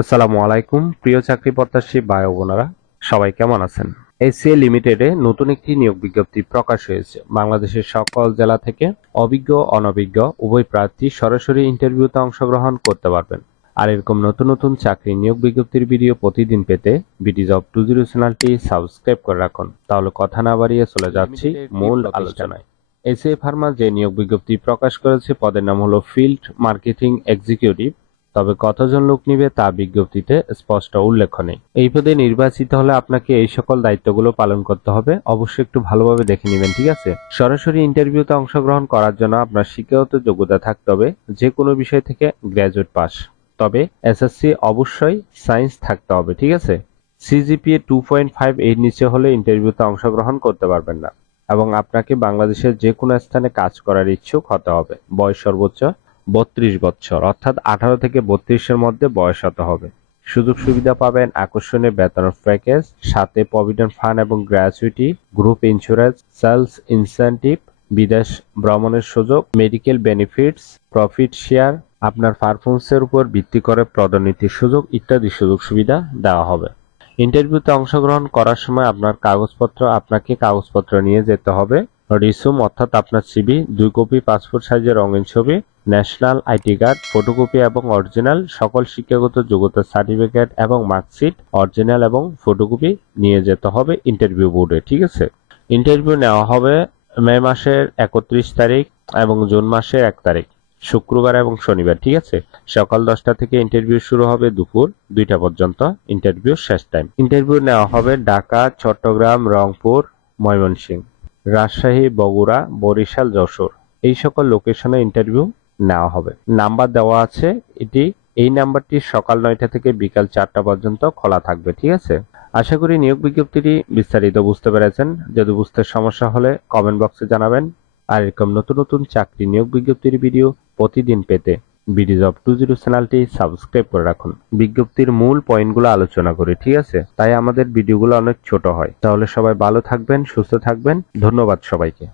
আসসালামু আলাইকুম প্রিয় চাকরি প্রত্যাশী ভাই বোনেরা। সবাই কেমন আছেন? এসিএ লিমিটেডে নতুন একটি নিয়োগ বিজ্ঞপ্তি প্রকাশ হয়েছে। বাংলাদেশের সকল জেলা থেকে অভিজ্ঞ অনভিজ্ঞ উভয় প্রার্থী সরাসরি ইন্টারভিউতে অংশগ্রহণ করতে পারবেন। আর এরকম নতুন নতুন চাকরি নিয়োগ বিজ্ঞপ্তির ভিডিও প্রতিদিন পেতে বিটি জব টু জিরো চ্যানেলটি সাবস্ক্রাইব করে রাখুন। তাহলে কথা না বাড়িয়ে চলে যাচ্ছি মূল আলোচনায়। এসিএ ফার্মা যে নিয়োগ বিজ্ঞপ্তি প্রকাশ করেছে পদের নাম হলো ফিল্ড মার্কেটিং এক্সিকিউটিভ। তবে কতজন লোক নিবে তা বিজ্ঞপ্তিতে স্পষ্ট উল্লেখ নেই। এই পদে নির্বাচিত হলে আপনাকে এই সকল দায়িত্বগুলো পালন করতে হবে। অবশ্যই একটু ভালোভাবে দেখে নেবেন, ঠিক আছে? সরাসরি ইন্টারভিউতে অংশগ্রহণ করার জন্য আপনার শিক্ষাগত যোগ্যতা থাকতে হবে যে কোনো বিষয় থেকে গ্র্যাজুয়েট পাস। তবে এসএসসি অবশ্যই সায়েন্স থাকতে হবে, ঠিক আছে? সিজিপিএ টু পয়েন্ট ফাইভ এর নিচে হলে ইন্টারভিউতে অংশগ্রহণ করতে পারবেন না এবং আপনাকে বাংলাদেশের যে কোনো স্থানে কাজ করার ইচ্ছুক হতে হবে। বয়স সর্বোচ্চ বত্রিশ বছর অর্থাৎ আঠারো থেকে বত্রিশের মধ্যে বয়স হতে হবে। সুযোগ সুবিধা পাবেন আকর্ষণীয় বেতন প্যাকেজ সাথে প্রভিডেন্ট ফান্ড এবং gratuity group insurance sales incentive বিদেশ ভ্রমণের সুযোগ মেডিকেল বেনিফিটস প্রফিট শেয়ার আপনার পারফরমেন্সের উপর ভিত্তি করে পদোন্নতির সুযোগ ইত্যাদি সুযোগ সুবিধা দেওয়া হবে। ইন্টারভিউতে অংশগ্রহণ করার সময় আপনার কাগজপত্র, আপনাকে কাগজপত্র নিয়ে যেতে হবে। রিসুম অর্থাৎ আপনার সিবি, দুই কপি পাসপোর্ট সাইজের রঙিন ছবি, ন্যাশনাল আইডি কার্ড, ফটোকপি এবং অরিজিনাল, সকল শিক্ষাগত যোগ্যতার সার্টিফিকেট এবং মার্কশিট, অরিজিনাল এবং ফটোকপি নিয়ে যেতে হবে ইন্টারভিউ বোর্ডে, ঠিক আছে? ইন্টারভিউ নেওয়া হবে মে মাসের একত্রিশ তারিখ এবং জুন মাসের এক তারিখ, শুক্রবার এবং শনিবার, ঠিক আছে? সকাল দশটা থেকে ইন্টারভিউ শুরু হবে দুপুর দুইটা পর্যন্ত, ইন্টারভিউ শেষ টাইম। ইন্টারভিউ নেওয়া হবে ঢাকা, চট্টগ্রাম, রংপুর, ময়মনসিংহ। রাজশাহী, বগুড়া, বরিশাল, যশোর। এই সকল লোকেশনে ইন্টারভিউ নেওয়া হবে। নাম্বার দেওয়া আছে, এটি, এই নাম্বারটি সকাল নয়টা থেকে বিকাল চারটা পর্যন্ত খোলা থাকবে, ঠিক আছে? আশা করি নিয়োগ বিজ্ঞপ্তিটি বিস্তারিত বুঝতে পেরেছেন। যদি বুঝতে সমস্যা হলে কমেন্ট বক্সে জানাবেন। আর এরকম নতুন নতুন চাকরি নিয়োগ বিজ্ঞপ্তির ভিডিও প্রতিদিন পেতে বিডি অফ টু জিরো চ্যানেলটি সাবস্ক্রাইব করে রাখুন। বিজ্ঞপ্তির মূল পয়েন্টগুলো আলোচনা করি, ঠিক আছে? তাই আমাদের ভিডিওগুলো অনেক ছোট হয়। তাহলে সবাই ভালো থাকবেন, সুস্থ থাকবেন। ধন্যবাদ সবাইকে।